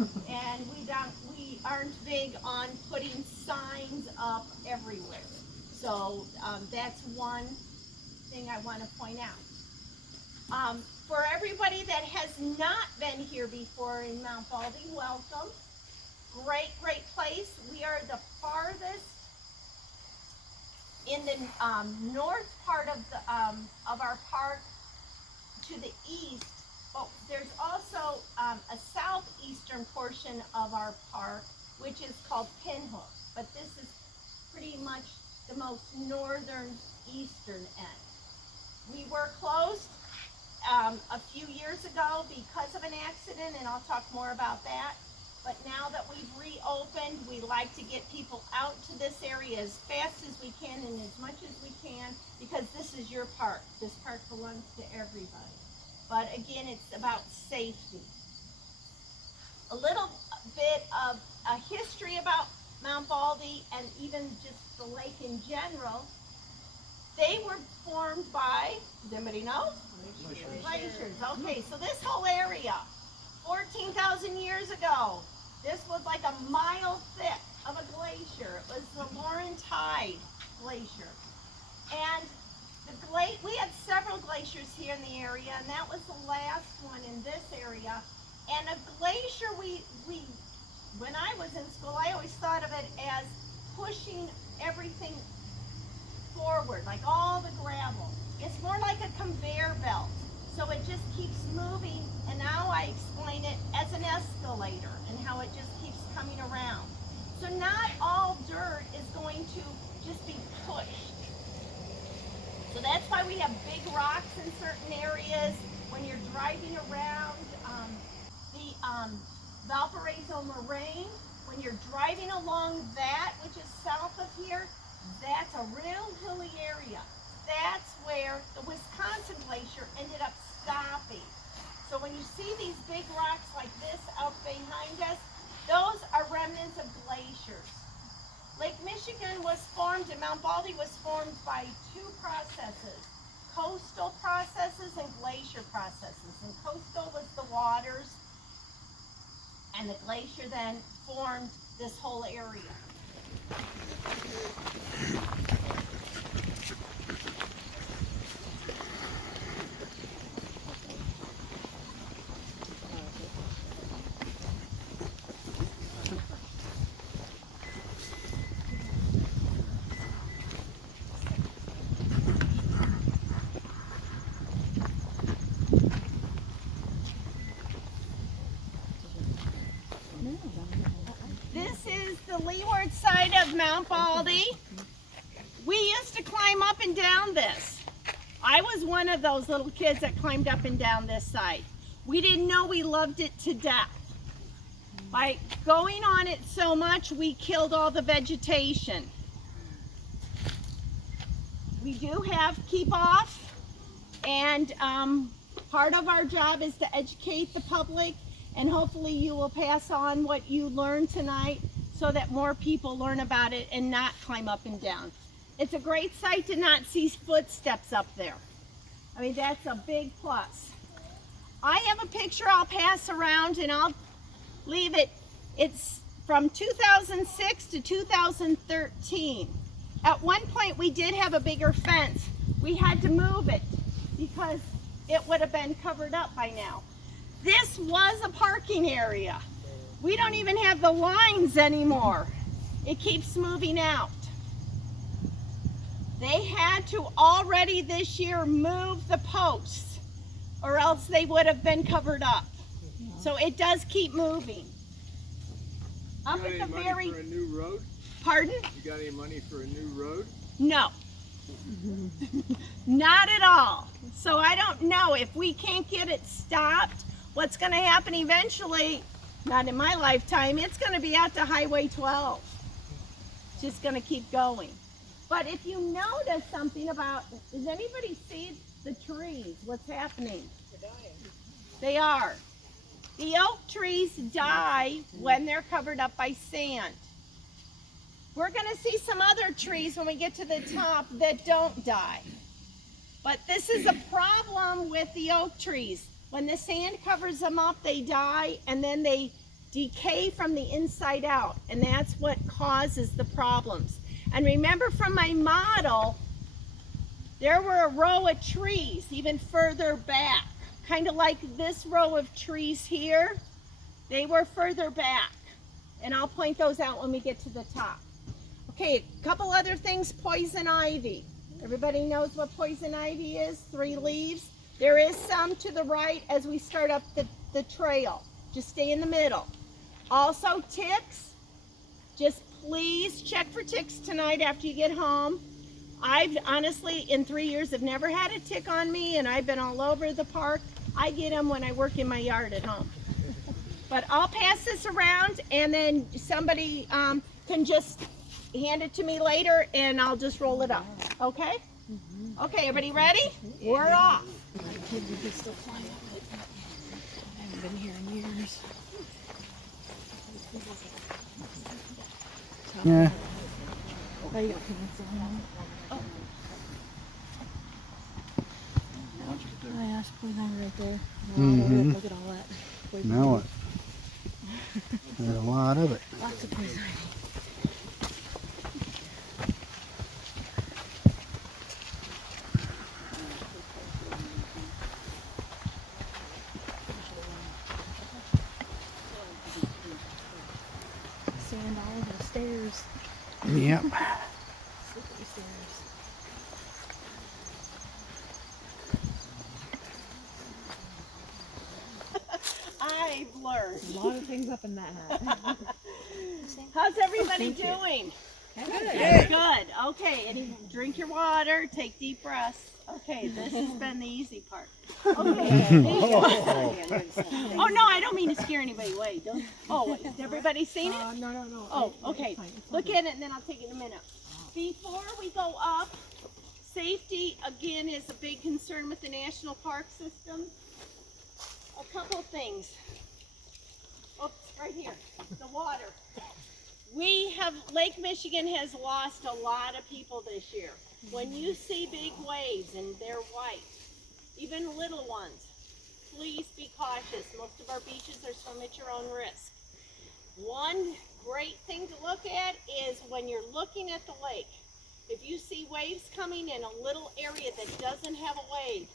And we aren't big on putting signs up everywhere. So that's one thing I want to point out. For everybody that has not been here before in Mount Baldy, welcome. Great, great place. We are the farthest in the north part of our park to the east, but there's also a southeastern portion of our park, which is called Pinhook. But this is pretty much the most northern eastern end. We were closed a few years ago because of an accident, and I'll talk more about that. But now that we've reopened, we like to get people out to this area as fast as we can and as much as we can, because this is your park. This park belongs to everybody. But again, it's about safety. A little bit of a history about Mount Baldy and even just the lake in general. They were formed by, does anybody know? Glaciers. Okay, so this whole area, 14,000 years ago, this was like a mile thick of a glacier. It was the Laurentide Glacier. And we had several glaciers here in the area, and that was the last one in this area. And a glacier, when I was in school, I always thought of it as pushing everything forward, like all the gravel. It's more like a conveyor belt. So it just keeps moving, and now I explain it as an escalator and how it just keeps coming around. So not all dirt is going to just be pushed. So that's why we have big rocks in certain areas. When you're driving around the Valparaiso Moraine, when you're driving along that, which is south of here, that's a real hilly area. That's where the Wisconsin Glacier ended up stopping. So when you see these big rocks like this out behind us, those are remnants of glaciers. Lake Michigan was formed and Mount Baldy was formed by two processes, coastal processes and glacier processes. And coastal was the waters, and the glacier then formed this whole area. This is the leeward side of Mount Baldy. We used to climb up and down this. I was one of those little kids that climbed up and down this side. We didn't know we loved it to death. By going on it so much, we killed all the vegetation. We do have keep off, and part of our job is to educate the public, and hopefully you will pass on what you learned tonight so that more people learn about it and not climb up and down. It's a great sight to not see footsteps up there. I mean, that's a big plus. I have a picture I'll pass around, and I'll leave it. It's from 2006 to 2013. At one point we did have a bigger fence. We had to move it because it would have been covered up by now. This was a parking area. We don't even have the lines anymore. It keeps moving out. They had to already this year move the posts, or else they would have been covered up. So it does keep moving. Up at the very... You got any money for a new road? Pardon? You got any money for a new road? No. Not at all. So I don't know if we can't get it stopped. What's going to happen eventually, not in my lifetime, it's going to be out to Highway 12. It's just going to keep going. But if you notice something about, does anybody see the trees? What's happening? They're dying. They are. The oak trees die when they're covered up by sand. We're going to see some other trees when we get to the top that don't die. But this is a problem with the oak trees. When the sand covers them up, they die, and then they decay from the inside out, and that's what causes the problems. And remember from my model, there were a row of trees even further back, kind of like this row of trees here. They were further back, and I'll point those out when we get to the top. Okay, a couple other things. Poison ivy. Everybody knows what poison ivy is? 3 leaves. There is some to the right as we start up the trail. Just stay in the middle. Also ticks. Just please check for ticks tonight after you get home. I've honestly, in 3 years, have never had a tick on me, and I've been all over the park. I get them when I work in my yard at home. But I'll pass this around, and then somebody can just hand it to me later, and I'll just roll it up. Okay? Okay, everybody ready? We're off. I haven't been here in years. Yeah. Oh, you got peanuts on. Oh. Oh, yeah, that's poison right there. Mhm. Look at all that. Poison Now ivy. what? There's a lot of it. Lots of poison ivy. Sand all over the stairs. Yep. Slippery stairs. I've learned. A lot of things up in that hat. How's everybody Thank you. doing? Good. Good. Okay, and drink your water, take deep breaths. Okay, this has been the easy part. Okay. Oh no, I don't mean to scare anybody away. Don't. Oh, has everybody seen it? No. Oh, okay. Look at it and then I'll take it in a minute. Before we go up, safety again is a big concern with the national park system. A couple things. Oops, right here, the water. Lake Michigan has lost a lot of people this year. When you see big waves and they're white, even little ones, please be cautious. Most of our beaches are swim at your own risk. One great thing to look at is when you're looking at the lake, if you see waves coming in a little area that doesn't have a wave,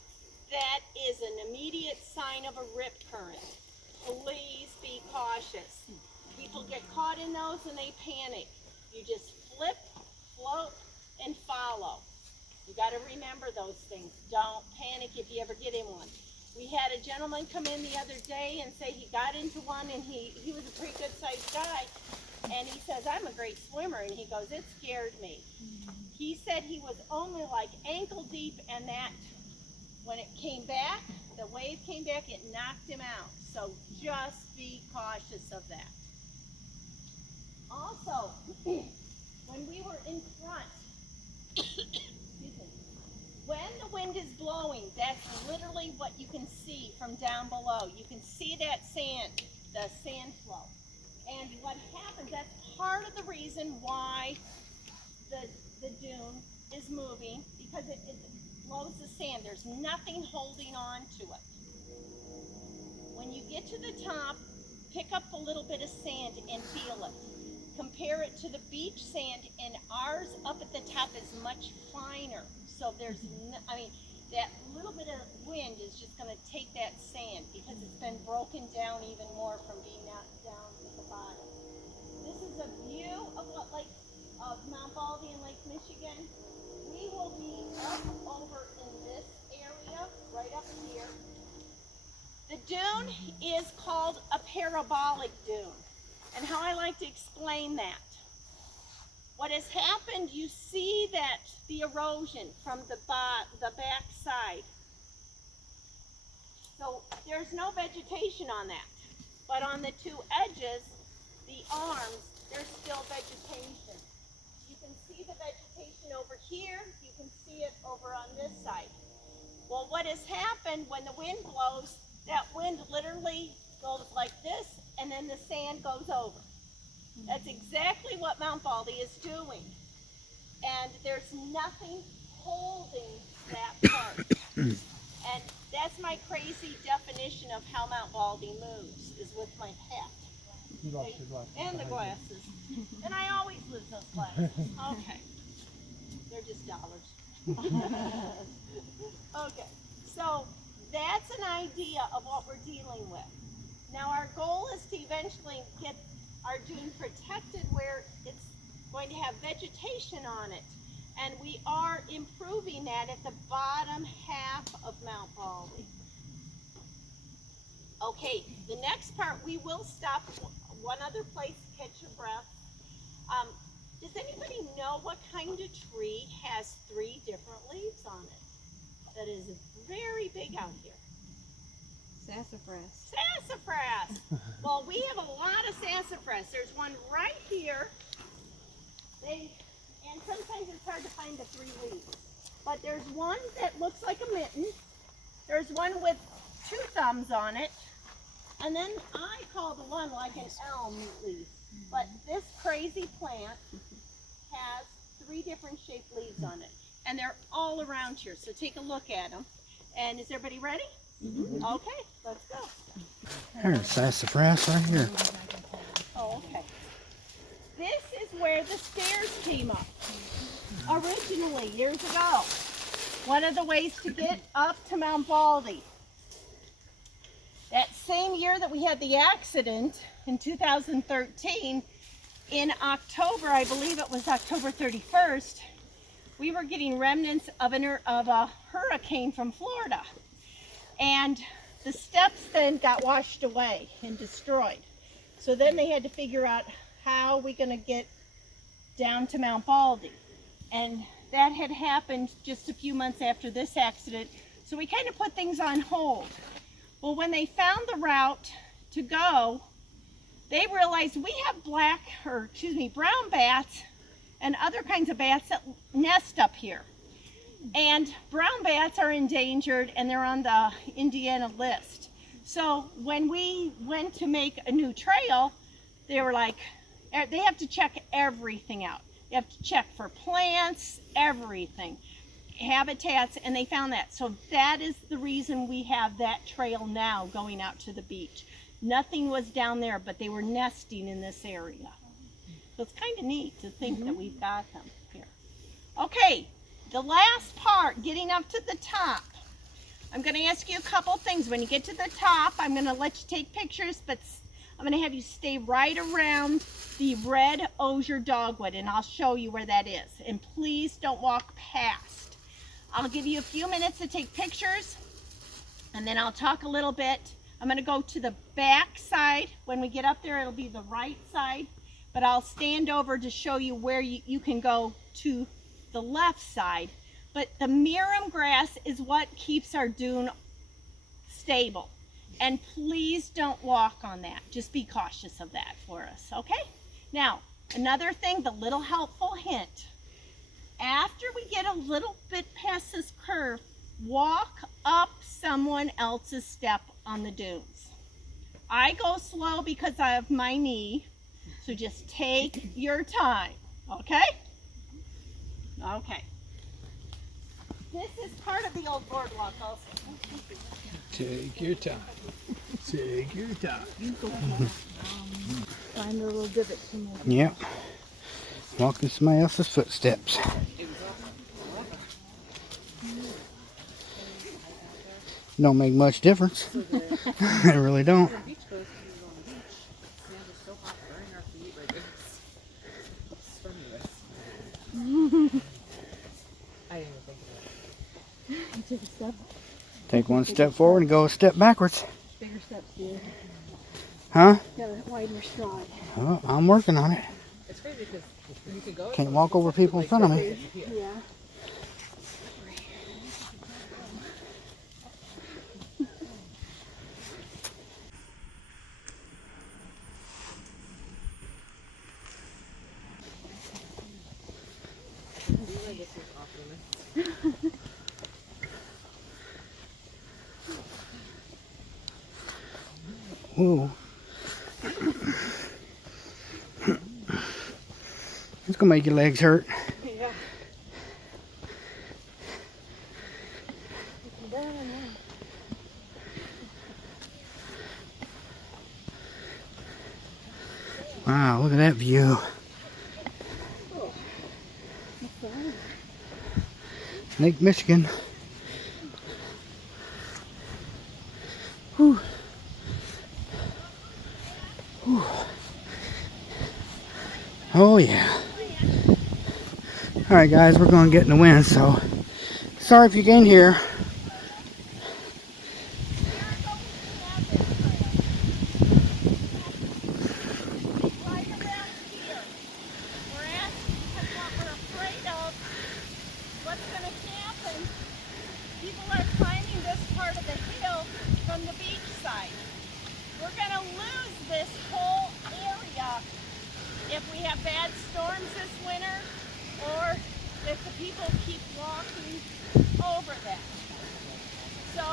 that is an immediate sign of a rip current. Please be cautious. People get caught in those and they panic. You just flip, float, and follow. You got to remember those things. Don't panic if you ever get in one. We had a gentleman come in the other day and say he got into one, and he was a pretty good sized guy, and he says, I'm a great swimmer, and he goes, it scared me. He said he was only like ankle deep, and that when it came back, the wave came back, it knocked him out. So just be cautious of that. Also, when we were in front, when the wind is blowing, that's literally what you can see from down below. You can see that sand, the sand flow. And what happens, that's part of the reason why the dune is moving, because it blows the sand. There's nothing holding on to it. When you get to the top, pick up a little bit of sand and feel it. Compare it to the beach sand, and ours up at the top is much finer. So there's, that little bit of wind is just going to take that sand because it's been broken down even more from being knocked down at the bottom. This is a view of of Mount Baldy and Lake Michigan. We will be up over in this area, right up here. The dune is called a parabolic dune. And how I like to explain that. What has happened, you see that the erosion from the back side. So there's no vegetation on that. But on the two edges, the arms, there's still vegetation. You can see the vegetation over here. You can see it over on this side. Well, what has happened when the wind blows, that wind literally goes like this, and then the sand goes over. That's exactly what Mount Baldy is doing. And there's nothing holding that part. And that's my crazy definition of how Mount Baldy moves, is with my hat. You lost your glasses. And the glasses. And I always lose those glasses. Okay. They're just dollars. Okay. So that's an idea of what we're dealing with. Now our goal is to eventually get our dune protected where it's going to have vegetation on it. And we are improving that at the bottom half of Mount Baldy. Okay, the next part, we will stop one other place, catch your breath. Does anybody know what kind of tree has 3 different leaves on it? That is very big out here. Sassafras. Sassafras. Well, we have a lot of sassafras. There's one right here. And sometimes it's hard to find the 3 leaves. But there's one that looks like a mitten. There's one with 2 thumbs on it. And then I call the one like an elm leaf. But this crazy plant has 3 different shaped leaves on it. And they're all around here. So take a look at them. And is everybody ready? Mm-hmm. Okay, let's go. There's sassafras right here. Oh, okay. This is where the stairs came up originally, years ago. One of the ways to get up to Mount Baldy. That same year that we had the accident in 2013, in October, I believe it was October 31st, we were getting remnants of a hurricane from Florida. And the steps then got washed away and destroyed. So then they had to figure out how we're going to get down to Mount Baldy. And that had happened just a few months after this accident. So we kind of put things on hold. Well, when they found the route to go, they realized we have brown bats and other kinds of bats that nest up here. And brown bats are endangered and they're on the Indiana list. So when we went to make a new trail, they were like, they have to check everything out. You have to check for plants, everything, habitats, and they found that. So that is the reason we have that trail now going out to the beach. Nothing was down there, but they were nesting in this area. So it's kind of neat to think that we've got them here. Okay, the last part, getting up to the top. I'm going to ask you a couple things. When you get to the top, I'm going to let you take pictures, but I'm going to have you stay right around the red osier dogwood, and I'll show you where that is. And please don't walk past. I'll give you a few minutes to take pictures, and then I'll talk a little bit. I'm going to go to the back side. When we get up there, it'll be the right side, but I'll stand over to show you where you can go to the left side. But the mirum grass is what keeps our dune stable. And please don't walk on that. Just be cautious of that for us, okay? Now, another thing, the little helpful hint. After we get a little bit past this curve, walk up someone else's step on the dunes. I go slow because I have my knee, so just take your time, okay? Okay. This is part of the old boardwalk also. Take your time. Take your time. Find a little divot. Yep. Walking somebody else's footsteps. Don't make much difference. They really don't. Take a step. Take one step forward and go a step backwards. Bigger steps, dear. Huh? Gotta widen your stride. Oh, I'm working on it. It's crazy because you could go. Can't walk over people in front of me. Yeah. Ooh. It's gonna make your legs hurt. Yeah. Wow, look at that view. Lake Michigan. Whew. Whew. Oh yeah. Alright guys, we're going to get in the wind, so sorry if you gained here. Right around here. We're asking because what we're afraid of, what's going to happen, people are climbing this part of the hill from the beach side. We're going to lose this whole area if we have bad storms this winter, or if the people keep walking over that. So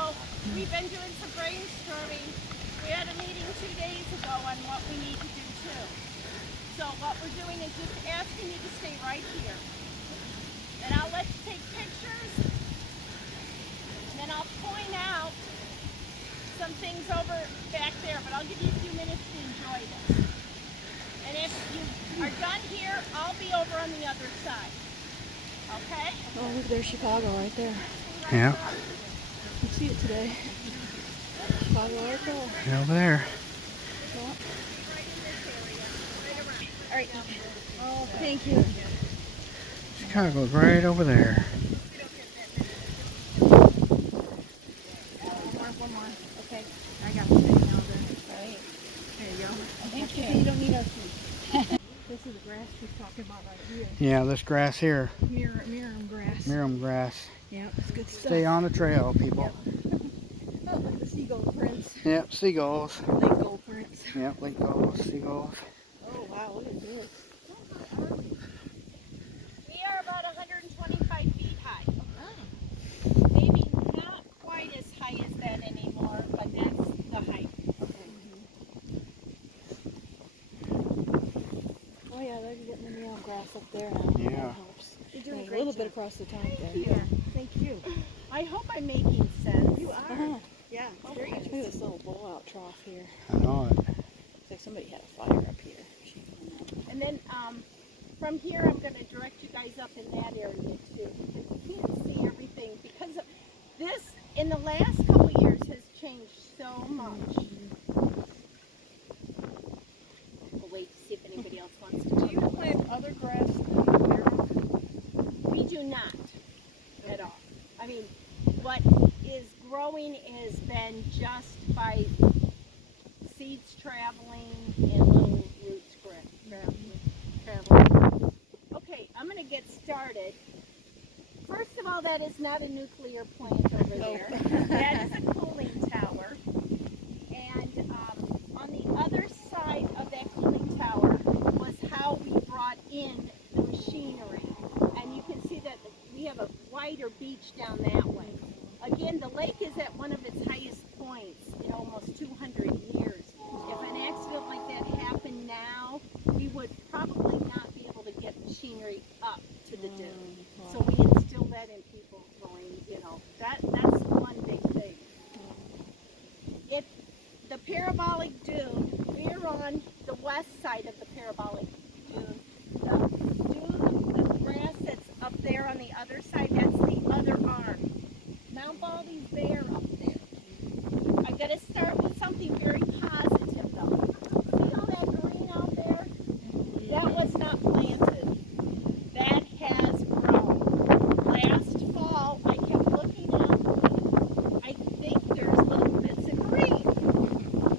we've been doing some brainstorming. We had a meeting 2 days ago on what we need to do too. So what we're doing is just asking you to stay right here. And I'll let you take pictures, and then I'll point out some things over back there, but I'll give you a few minutes to enjoy this. And if you are done here, I'll be over on the other side. Okay? Oh, look, there's Chicago right there. Yeah, You see it today. Chicago right there. right over there. All right. Oh, thank you. Chicago's right over there. One more. Okay. I got the thing now there. Right. There you go. Thank you. You don't need our feet. This is the grass she's talking about right here. Yeah, this grass here. Miram grass. Miram grass. Yeah, it's good stuff. Stay on the trail, people. Oh, look at the seagull prints. Yep, seagulls. Lake gull prints. Yep, lake gulls, seagulls. Oh, wow, look at this. We are about 125 feet high. Maybe not quite as high as that anymore, but that's the height. Oh, yeah, they're getting the Miram grass up there now. Yeah. That helps. You're doing There's a a great little job. bit across the top there. Yeah. Thank you. I hope I'm making sense. You are. Yeah. Look at this little blowout trough here. I know it. Looks like somebody had a fire up here. And then from here, I'm going to direct you guys up in that area too. Because you can't see everything because of this in the last couple years has changed so much. We'll wait to see if anybody else wants to. Do you plant other grass? We do not at all. I mean, what is growing is then just by seeds traveling and little roots traveling. Okay, I'm going to get started. First of all, that is not a nuclear plant over there. That is a cooling tower. And on the other side of that cooling tower was how we brought in the machinery. And you can see that we have a wider beach down that way. Again, the lake is at one of its highest points in almost 200 years. If an accident like that happened now, we would probably not be able to get machinery up to the dune. So we instill that in people going, that's one big thing. If the parabolic dune, we're on the west side of the parabolic dune. The grass that's up there on the other side, that's the other arm. Mount Baldy's there up there. I'm going to start with something very positive though. See all that green out there? That was not planted. That has grown. Last fall, I kept looking up. I think there's little bits of green.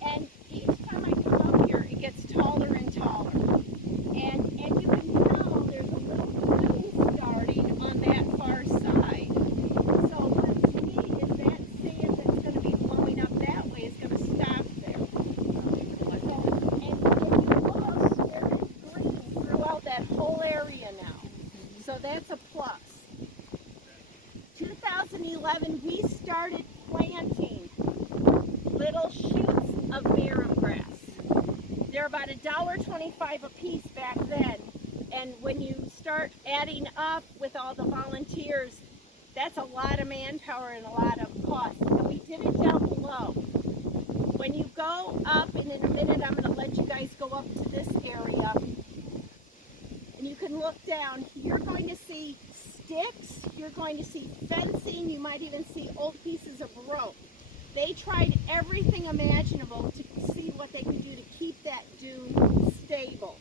And each time I come up here, it gets taller and taller. And you can tell there's a little green starting on that far side. So what to me is that sand that's going to be blowing up that way is going to stop there. So, and if you look, there is green throughout that whole area now. So that's a plus. 2011, we started planting little shoots of miram grass. They're about $1.25 a piece back then. And when you start adding up with all the volunteers, that's a lot of manpower and a lot of cost. And we did it down below. When you go up, and in a minute I'm going to let you guys go up to this area. sticks, you're going to see fencing, you might even see old pieces of rope. They tried everything imaginable to see what they could do to keep that dune stable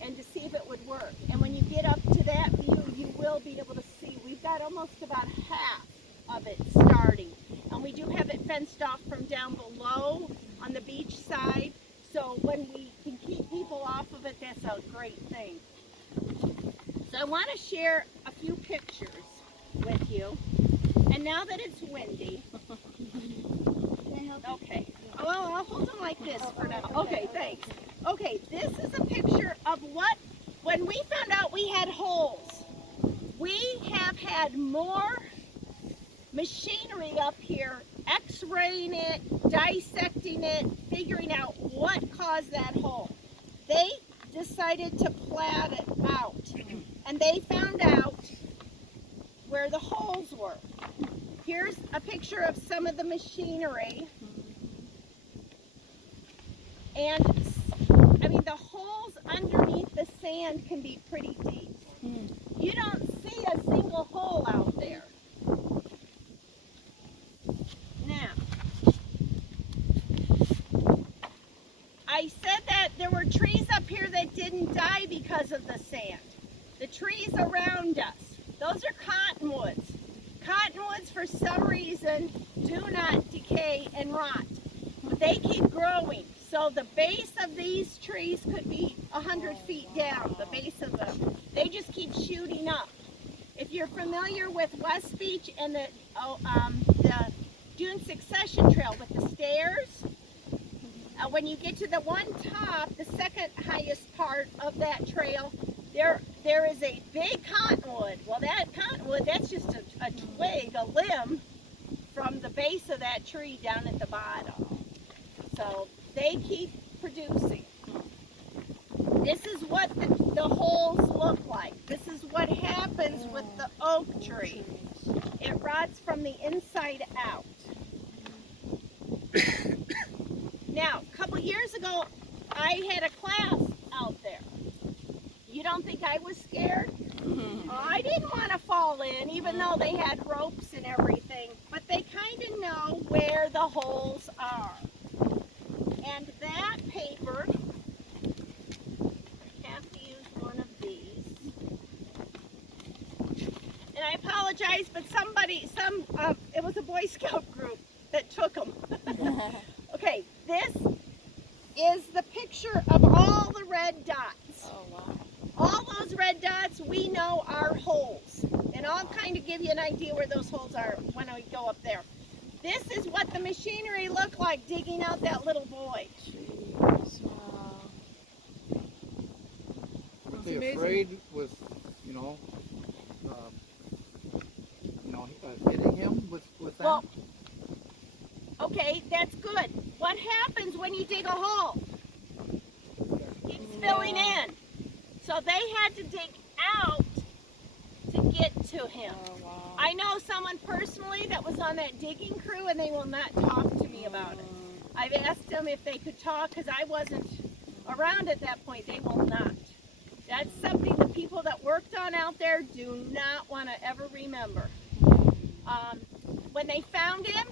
and to see if it would work. And when you get up to that view, you will be able to see we've got almost about half of it starting. And we do have it fenced off from down below on the beach side. So when we can keep people off of it, that's a great thing. So I want to share a few pictures with you. And now that it's windy, okay. Well, I'll hold them like this for now. Okay, thanks. Okay, this is a picture of when we found out we had holes. We have had more machinery up here, x-raying it, dissecting it, figuring out what caused that hole. They decided to plat it out, and they found out where the holes were. Here's a picture of some of the machinery. And, I mean, the holes underneath the sand can be pretty deep. You don't see a single hole out there. Now, I said that there were trees up here that didn't die because of the sand. The trees around us, those are cottonwoods. Cottonwoods, for some reason, do not decay and rot. They keep growing. So the base of these trees could be 100 feet down, the base of them. They just keep shooting up. If you're familiar with West Beach and the Dune Succession Trail with the stairs, when you get to the one top, the second highest part of that trail, there is a big cottonwood. Well, that cottonwood, that's just a twig, a limb from the base of that tree down at the bottom. So they keep producing. This is what the holes look like. This is what happens with the oak tree. It rots from the inside out. Now, a couple years ago, I had a class out there. You don't think I was scared? I didn't want to fall in, even though they had ropes and everything. But they kind of know where the holes are. And that paper, I have to use one of these. And I apologize, but it was a Boy Scout group that took them. Okay, this is the picture of all the red dots. Oh, wow. All those red dots we know are holes. And I'll kind of give you an idea where those holes are when I go up there. This is what the machinery looked like digging out that little boy. Jeez, wow. Weren't they afraid with, hitting him with that? Well, okay, that's good. What happens when you dig a hole? Keeps filling in. So they had to dig out to get to him. Oh, wow. I know someone personally that was on that digging crew, and they will not talk to me about it. I've asked them if they could talk because I wasn't around at that point. They will not. That's something the people that worked on out there do not want to ever remember. When they found him,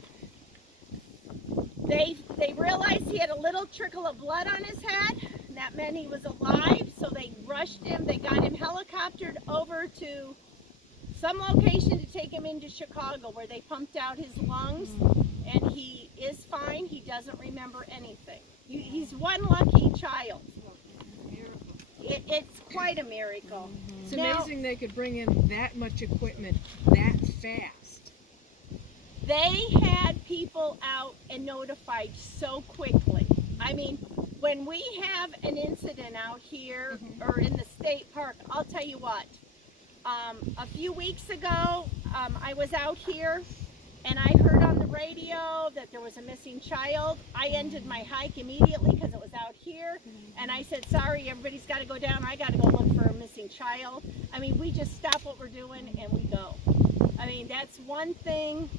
they realized he had a little trickle of blood on his head. And that meant he was alive, so they rushed him. They got him helicoptered over to some location to take him into Chicago, where they pumped out his lungs, and he is fine. He doesn't remember anything. He's one lucky child. It's quite a miracle. It's amazing they could bring in that much equipment that fast. They had people out and notified so quickly. I mean, when we have an incident out here or in the state park, I'll tell you what. A few weeks ago, I was out here and I heard on the radio that there was a missing child. I ended my hike immediately because it was out here, and I said, sorry, everybody's got to go down. I got to go look for a missing child. I mean, we just stop what we're doing and we go. I mean, that's one thing,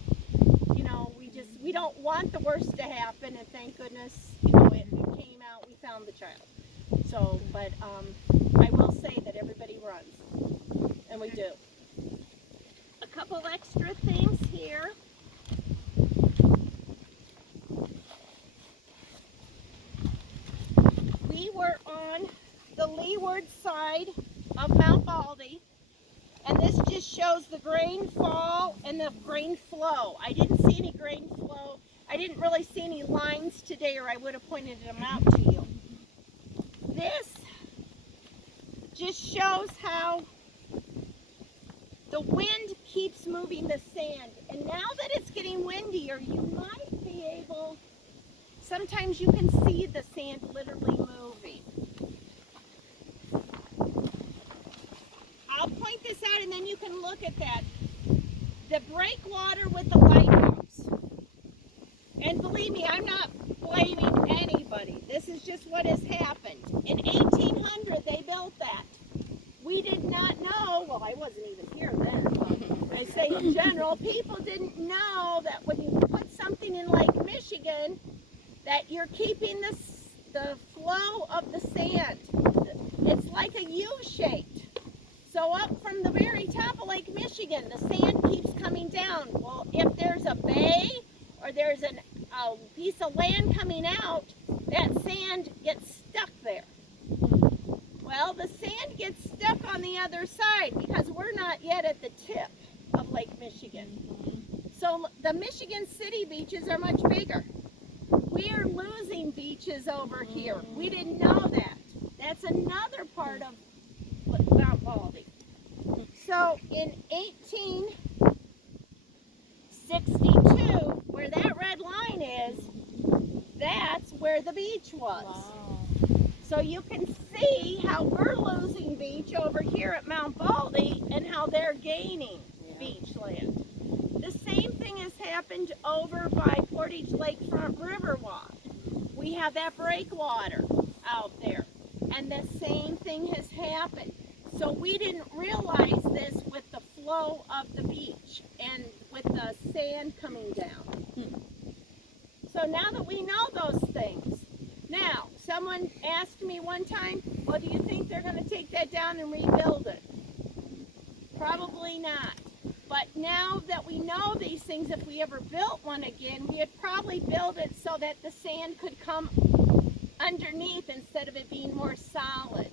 we don't want the worst to happen, and thank goodness, it came out, we found the child. So, but I will say that everybody runs, and we do. couple extra things here. We were on the leeward side of Mount Baldy, and this just shows the grain fall and the grain flow. I didn't see any grain flow. I didn't really see any lines today, or I would have pointed them out to you. This just shows how the wind keeps moving the sand. And now that it's getting windier, you might be able, sometimes you can see the sand literally moving. I'll point this out and then you can look at that. The breakwater with the lighthouse. And believe me, I'm not blaming anybody. This is just what has happened. In 1800, they built that. We did not know, well, I wasn't even here then. I say in general, people didn't know that when you put something in Lake Michigan, that you're keeping the flow of the sand. It's like a U-shaped. So up from the very top of Lake Michigan, the sand keeps coming down. Well, if there's a bay or there's a piece of land coming out, that sand gets stuck there. Well, the sand gets stuck on the other side because we're not yet at the tip of Lake Michigan. So the Michigan City beaches are much bigger. We are losing beaches over here. We didn't know that. That's another part of Mount Baldy. So in 1862, where that red line is, that's where the beach was. Wow. So you can see how we're losing beach over here at Mount Baldy and how they're gaining beach land. The same thing has happened over by Portage Lakefront Riverwalk. We have that breakwater out there, and the same thing has happened. So we didn't realize this with the flow of the beach and with the sand coming down. So now that we know those things, now someone asked me one time, well, do you think they're going to take that down and rebuild it? Probably not. But now that we know these things, if we ever built one again, we would probably build it so that the sand could come underneath instead of it being more solid.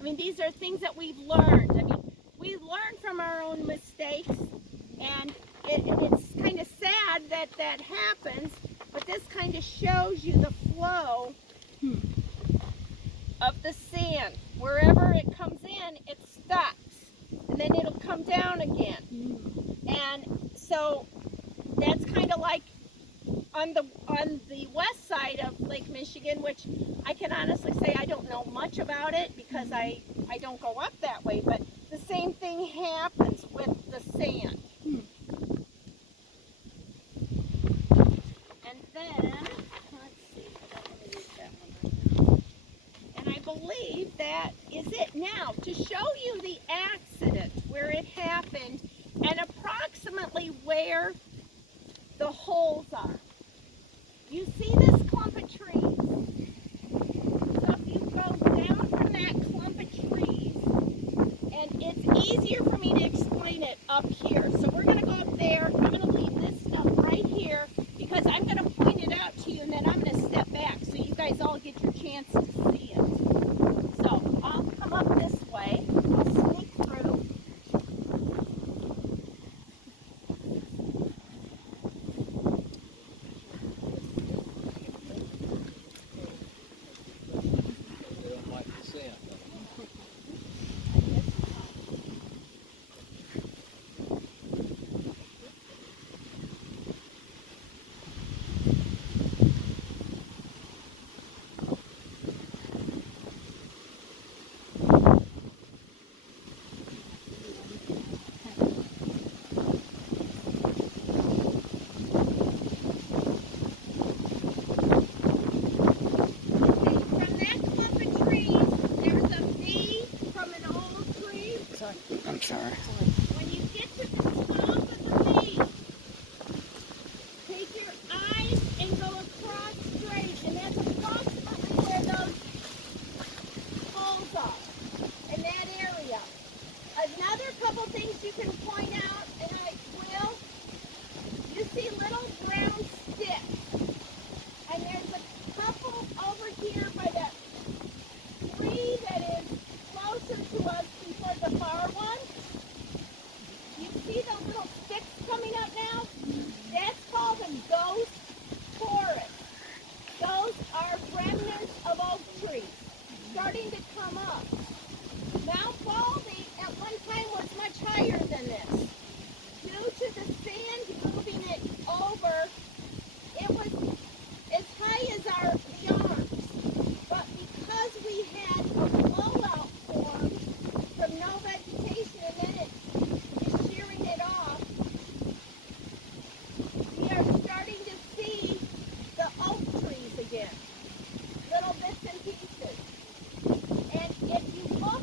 I mean, these are things that we've learned. I mean, we've learned from our own mistakes, and it's kind of sad that that happens, but this kind of shows you the flow of the sand. Wherever it comes in, it stops, and then it'll come down again. And so that's kind of like on the west side of Lake Michigan, which I can honestly say I don't know much about it because I don't go up that way, but the same thing happens with the sand. And then, let's see, I don't want to use that one. And I believe that is it. Now, to show you the accident where it happened and approximately where the holes are. You see this clump of trees. So if you go down from that clump of trees, and it's easier for me to explain it up here. So we're going to go up there. I'm going to leave this stuff right here because I'm going to point it out to you, and then I'm going to step back so you guys all get your chance to see it. So I'll come up this way. I'll sneak through. I'm sorry. When you get to the top of the V, take your eyes and go across straight, and that's approximately where those holes are, in that area. Another couple things you can point out, and I are remnants of oak trees starting to come up. Mount Baldy at one time was much higher than this. Due to the sand moving it over, it was as high as the arms. But because we had a blowout form from no vegetation and then it is shearing it off, we are starting to see the oak trees again. Little bits and pieces. And if you look,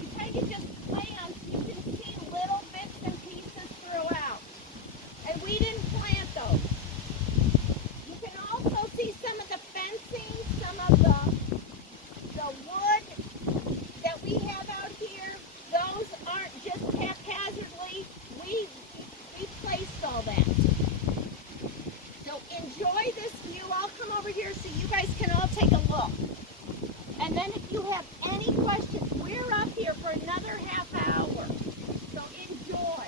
you kind of just glance, you can see little bits and pieces throughout. And we didn't plant those. You can also see some of the fencing, some of the wood that we have out here. Those aren't just haphazardly. We placed all that. So enjoy this view. I'll come over here so you guys can all take a look. And then if you have any questions, we're up here for another half hour. So enjoy.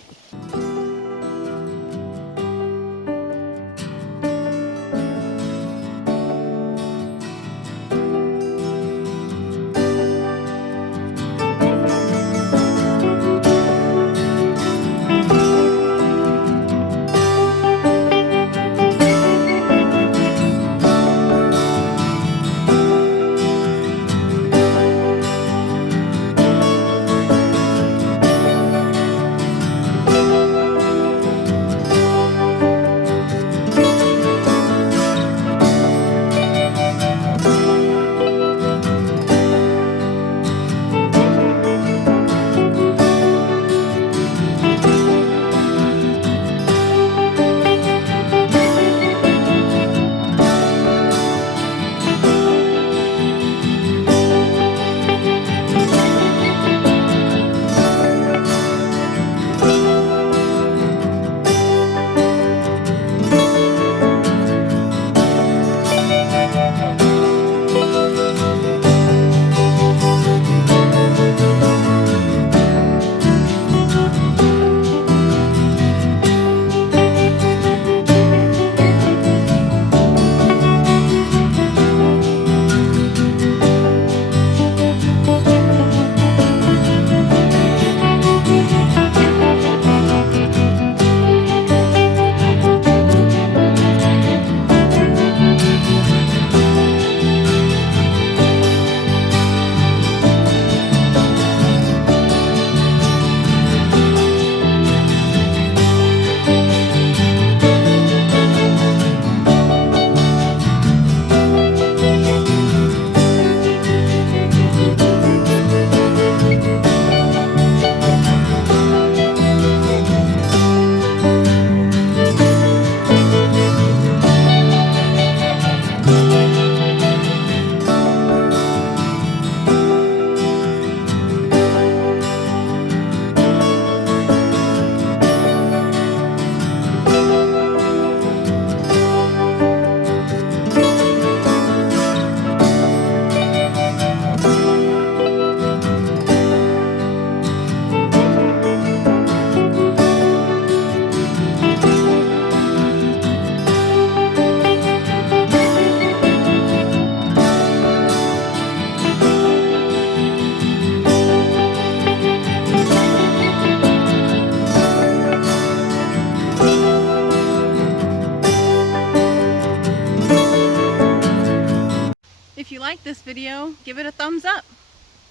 If you like this video, give it a thumbs up.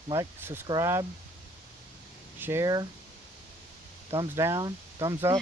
Like, subscribe, share, thumbs down, thumbs up.